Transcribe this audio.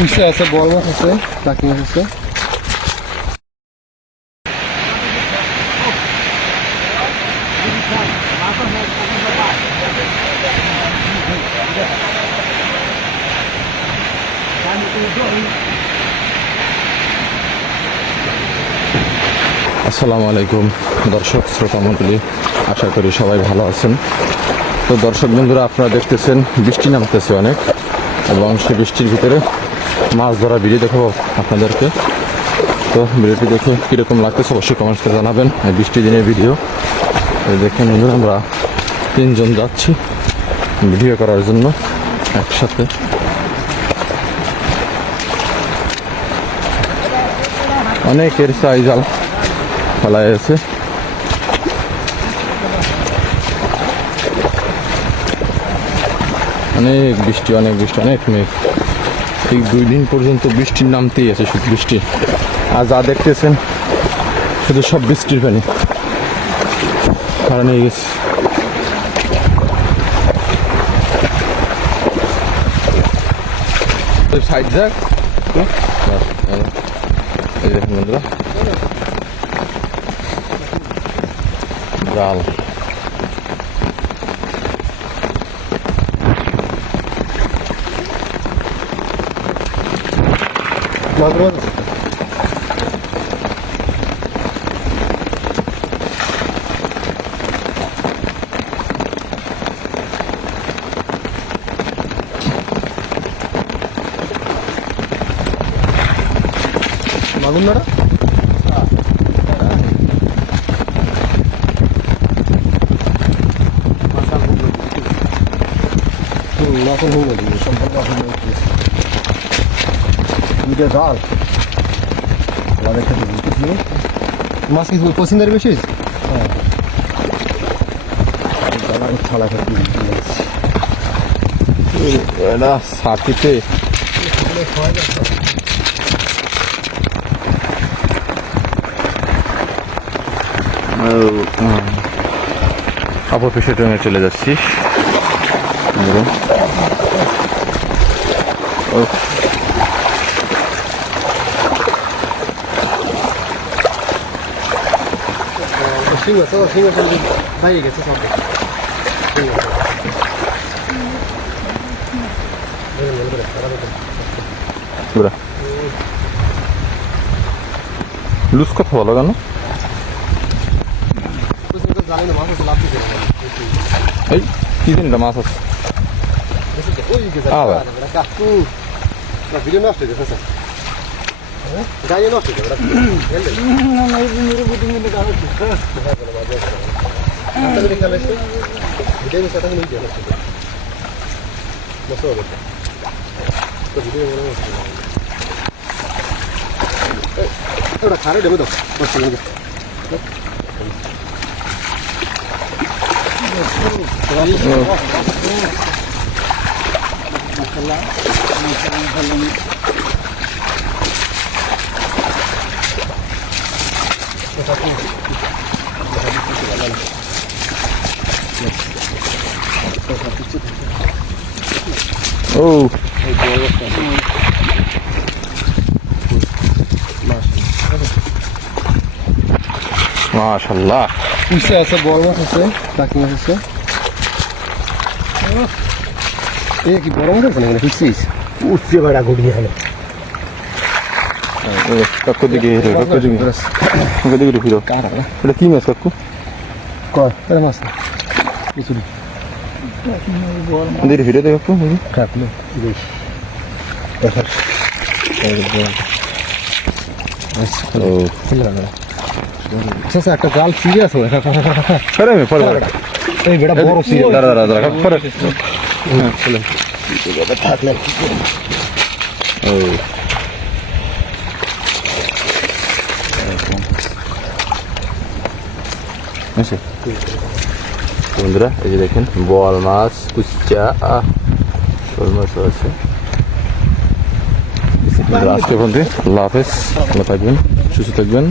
কুইসা আছে, বড় মাছ আছে টাকি মাছ আছে। আসসালামু আলাইকুম, দর্শক, শ্রোতা মন্ডলী আশা করি সবাই ভালো আছেন। তো দর্শক বন্ধুরা, আপনারা দেখতেছেন, বৃষ্টি নামতেছে অনেক। এবং বৃষ্টির ভিতরে মাছ ধরা ভিডিও দেখাবো আপনাদেরকে। তো ভিডিওটি দেখে কীরকম লাগতেছে অবশ্যই কমেন্টস জানাবেন। এই বৃষ্টির দিনের ভিডিও। দেখেন বন্ধুরা, আমরা তিনজন যাচ্ছি ভিডিও করার জন্য একসাথে। অনেকের সাইজ আল ফেলা আছে। অনেক বৃষ্টি অনেক বৃষ্টি, অনেক মেঘ। ঠিক দুই দিন পর্যন্ত বৃষ্টির নামতেই আছে শুধু বৃষ্টি। আর যা দেখতেছেন, শুধু সব বৃষ্টির পানি কারণ গেছে সাইড যাক এই দেখুন বন্ধুরা। জাল। মাগুর মাছ আছে মাগুর নাড়া দুইটা জাল আমাদের খেতে বুঝতেছি মাছ কি পছন্দের বেশি? হ্যাঁ। ছাড়া খেতে এটা সাকিতে অপর পিসে ট্রেনে চলে যাচ্ছি। ও, সিং আছে ও সিং আছে হারিয়ে গেছে সব। লুজ কথা বলো কেন? এই কি দিন মাছ আছে? আবার? ভিডিও নষ্ট হয়ে গেছে গাড়ি নষ্ট হয়ে যাবে ভিডিও সেটা নিয়ে দেবে তো নষ্ট হয়ে যাবে ও। মাশাল্লাহ কুইসা আছে? বড় মাছ আছে? টাকি মাছ আছে? এ কি বড় মাছ আছে না এখানে উঠছে বেড়া গুড়িয়ে হলো কাকু দিকে হিরো কাকু দিকে কাকু দিকে হিরো কার না এটা কি মাছ কাকু কয় এটা মাছ না কিছু দিকে হিরো দে কাকু দেখি। কাটলো বেশ দেখা ও আচ্ছা একটা জাল সিরিয়াস হয় আরে মে পরে এই বেটা বড় সিরিয়াস দাঁড়া দাঁড়া দাঁড়া কাকু পরে থাকলে ও আচ্ছা বন্ধুরা, এই যে দেখেন, বল মাছ কুচা শোল মাছও আছে। আজকে বন্ধু আল্লাহ হাফেজ, ভালো থাকবেন, সুস্থ থাকবেন।